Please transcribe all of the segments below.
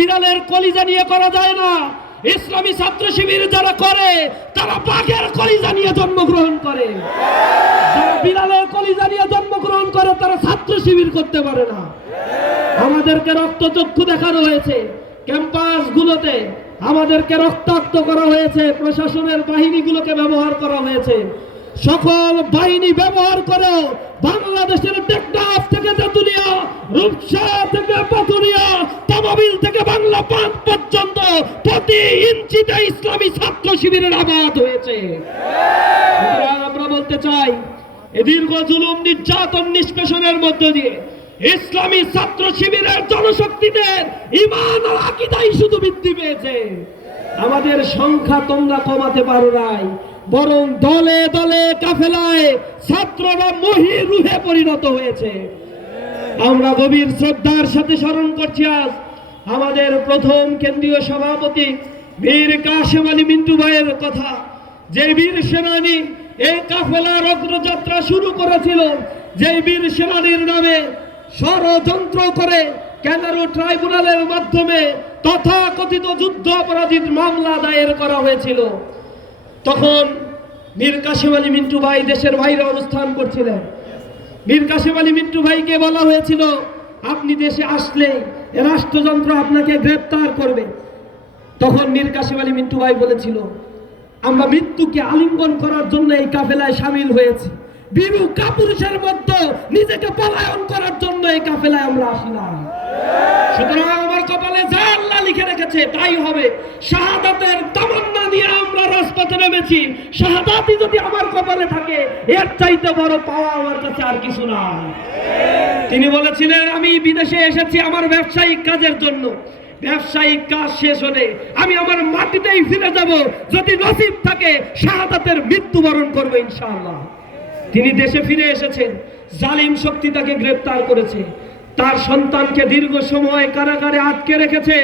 বিড়ালের কলিজা নিয়ে করা যায় না। ইসলামী ছাত্র শিবির যারা করে তারা বাঘের কলিজা নিয়ে জন্মগ্রহণ করে। যারা বিড়ালের কলিজা নিয়ে জন্মগ্রহণ করে তারা ছাত্র শিবির করতে পারে না। আমাদেরকে রক্তচক্ষু দেখানো হয়েছে, ক্যাম্পাসগুলোতে আমাদেরকে রক্তাক্ত করা হয়েছে, প্রশাসনের বাহিনীগুলোকে ব্যবহার করা হয়েছে। সকল বাহিনী ব্যবহার করে বাংলাদেশের টেকনাফ থেকে তেতুলিয়া, রূপসা থেকে পাথুরিয়া, তামাবিল থেকে বাংলা পাঁচ পর্যন্ত প্রতি ইঞ্চিতে ইসলামী ছাত্র শিবিরের আবাদ হয়েছে। আমরা বলতে চাই, এই দীর্ঘ জুলুম নির্যাতন নিষ্পেষণের মধ্য দিয়ে ইসলামী ছাত্র শিবিরের জনশক্তিদের ঈমান ও আকীদাই শুধু বৃদ্ধি পেয়েছে। আমাদের সংখ্যা তোমরা কমাতে পারো নাই, বরং দলে দলে কাফেলায় ছাত্ররা মহিরুহে পরিণত হয়েছে। আমরা গভীর শ্রদ্ধার সাথে স্মরণ করছি আজ আমাদের প্রথম কেন্দ্রীয় সভাপতি বীর কাশেম আলী মিন্টু ভাইয়ের কথা। যে বীর সেনানী এই কাফেলার অগ্রযাত্রা শুরু করেছিল, যে বীর সেনানীর নামে ষড়যন্ত্র করে ক্যানারো ট্রাইব্যুনালের মাধ্যমে তথাকথিত যুদ্ধ অপরাধীর মামলা দায়ের করা হয়েছিল, তখন মীর কাশেম আলী মিন্টু ভাই দেশের বাইরে অবস্থান করছিলেন। মীর কাশেম আলী মিন্টু ভাইকে বলা হয়েছিল, আপনি দেশে আসলে রাষ্ট্রযন্ত্র আপনাকে গ্রেপ্তার করবে। তখন মীর কাশেম আলী মিন্টু ভাই বলেছিল, আমরা মৃত্যুকে আলিঙ্গন করার জন্য এই কাফেলায় সামিল হয়েছি, বীরু কাপুরুষের মধ্যে নিজেকে পলায়ন করার জন্য এই কাফেলায় আমরা আসি না। সুতরাং আমার কপালে যা আল্লাহ লিখে রেখেছে তাই হবে। শাহাদাতের তামান্না নিয়ে আমরা রাজপথে নেমেছি। শাহাদাতই যদি আমার কপালে থাকে, এর চাইতে বড় পাওয়া আমার কাছে আর কিছু না। তিনি বলেছিলেন, আমি বিদেশে এসেছি আমার ব্যবসায়িক কাজের জন্য, ব্যবসায়িক কাজ শেষ হলে আমি আমার মাটিতেই ফিরে যাব, যদি নসিব থাকে শাহাদাতের মৃত্যুবরণ করবো ইনশাআল্লাহ। তিনি দেশে ফিরে এসেছেন, জালিম শক্তি তাকে গ্রেপ্তার করেছে, তার সন্তানকে দীর্ঘ সময় কারাগারে আটকে রেখেছে।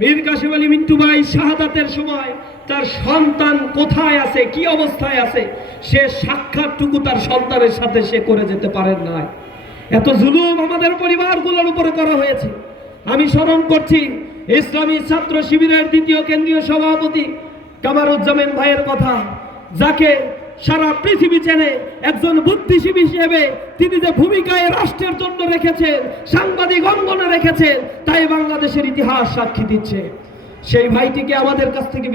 মীর কাশেম আলী মিন্টু ভাই শাহাদাতের সময় তার সন্তান কোথায় আছে, কি অবস্থায় আছে, সে সাক্ষাৎটুকু তার সন্তানের সাথে সে করে যেতে পারেন না। এত জুলুম আমাদের পরিবারগুলোর উপরে করা হয়েছে। আমি স্মরণ করছি ইসলামী ছাত্র শিবিরের দ্বিতীয় কেন্দ্রীয় সভাপতি কামারুজ্জামান ভাইয়ের কথা, যাকে সারা পৃথিবী চেনে একজন বুদ্ধিজীবী হিসেবে। তিনি যে ভূমিকায় রাষ্ট্রের জন্য রেখেছেন, সাংবাদিক অঙ্গনে রেখেছেন, তাই বাংলাদেশের ইতিহাস সাক্ষী দিচ্ছে। সেই ভাইটিকে আমাদের কাছ থেকে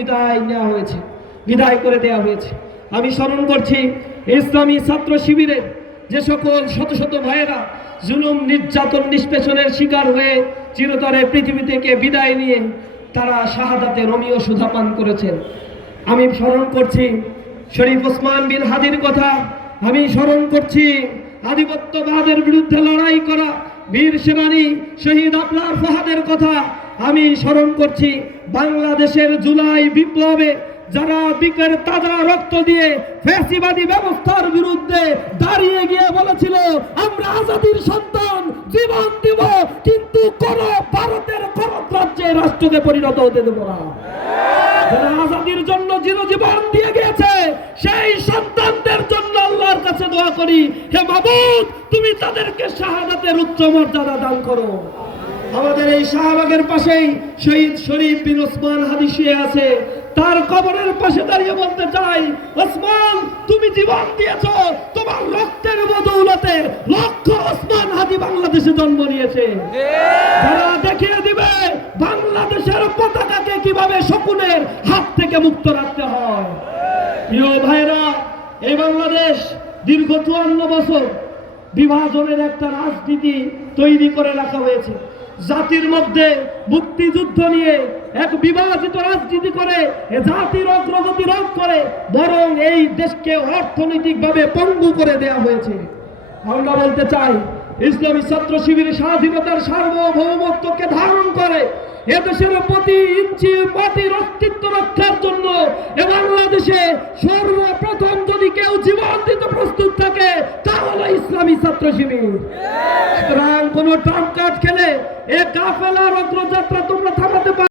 বিদায় করে দেওয়া হয়েছে। আমি স্মরণ করছি ইসলামী ছাত্র শিবিরের যে সকল শত শত ভাইয়েরা জুলুম নির্যাতন নিষ্পেষণের শিকার হয়ে চিরতরে পৃথিবী থেকে বিদায় নিয়ে তারা শাহাদাতে রমিও সুধা পান করেছেন। আমি স্মরণ করছি শরীফ ওসমান বিন হাদির কথা। আমি স্মরণ করছি আধিপত্যবাদের বিরুদ্ধে লড়াই করা বীর সেনানী শহীদ আফলার ফাহাদের কথা। আমি স্মরণ করছি বাংলাদেশের জুলাই বিপ্লবে যারা দিকের তাজা রক্ত দিয়ে ফ্যাসিবাদী ব্যবস্থার বিরুদ্ধে দাঁড়িয়ে গিয়ে বলেছিল, আমরা আজাদির সন্তান, জীবন দিব, কিন্তু কোন ভারতের করত রাজ্যে রাষ্ট্রকে পরিণত হতে দেব না। যারা আজাদির জন্য জীবন দিয়ে গিয়েছে, সেই সন্তানদের জন্য আল্লাহর কাছে দোয়া করি, হে মাবুদ তুমি তাদেরকে শাহাদাতের উচ্চ মর্যাদা দান করো। আমাদের এই শাহবাগের পাশেই শহীদ শরীফ বিন ওসমান হাদি শুয়ে আছে, তার কবরের পাশে দাঁড়িয়ে বলতে চাই, ওসমান তুমি জীবন দিয়েছো, তোমার রক্তের বদৌলতে লক্ষ ওসমান হাদি বাংলাদেশে জন্ম নিয়েছে। যারা দেখিয়ে দিবে বাংলাদেশের পতাকাকে কিভাবে শকুনের হাত থেকে মুক্ত রাখতে হয়। প্রিয় ভাইরা, এই বাংলাদেশ দীর্ঘ 54 বছর বিভাজনের একটা রাজনীতি তৈরি করে রাখা হয়েছে। জাতির মধ্যে মুক্তিযুদ্ধ নিয়ে এক বিভাজিত রাজনীতি করে জাতির অগ্রগতি রোধ করে, বরং এই দেশকে অর্থনৈতিকভাবে পঙ্গু করে দেয়া হয়েছে। আমরা বলতে চাই, ইসলামী ছাত্র শিবির স্বাধীনতার সার্বভৌমত্বকে ধারণ করে এদেশের প্রতি ইঞ্চি মাটির অস্তিত্ব রক্ষার জন্য বাংলাদেশে সর্বপ্রথম যদি কেউ জীবন দিতে প্রস্তুত থাকে তাহলে ইসলামী ছাত্র শিবির। সুতরাং কোন ট্রাম্প কার্ড খেলে এ কাফেলার অগ্রযাত্রা তোমরা থামাতে পারবে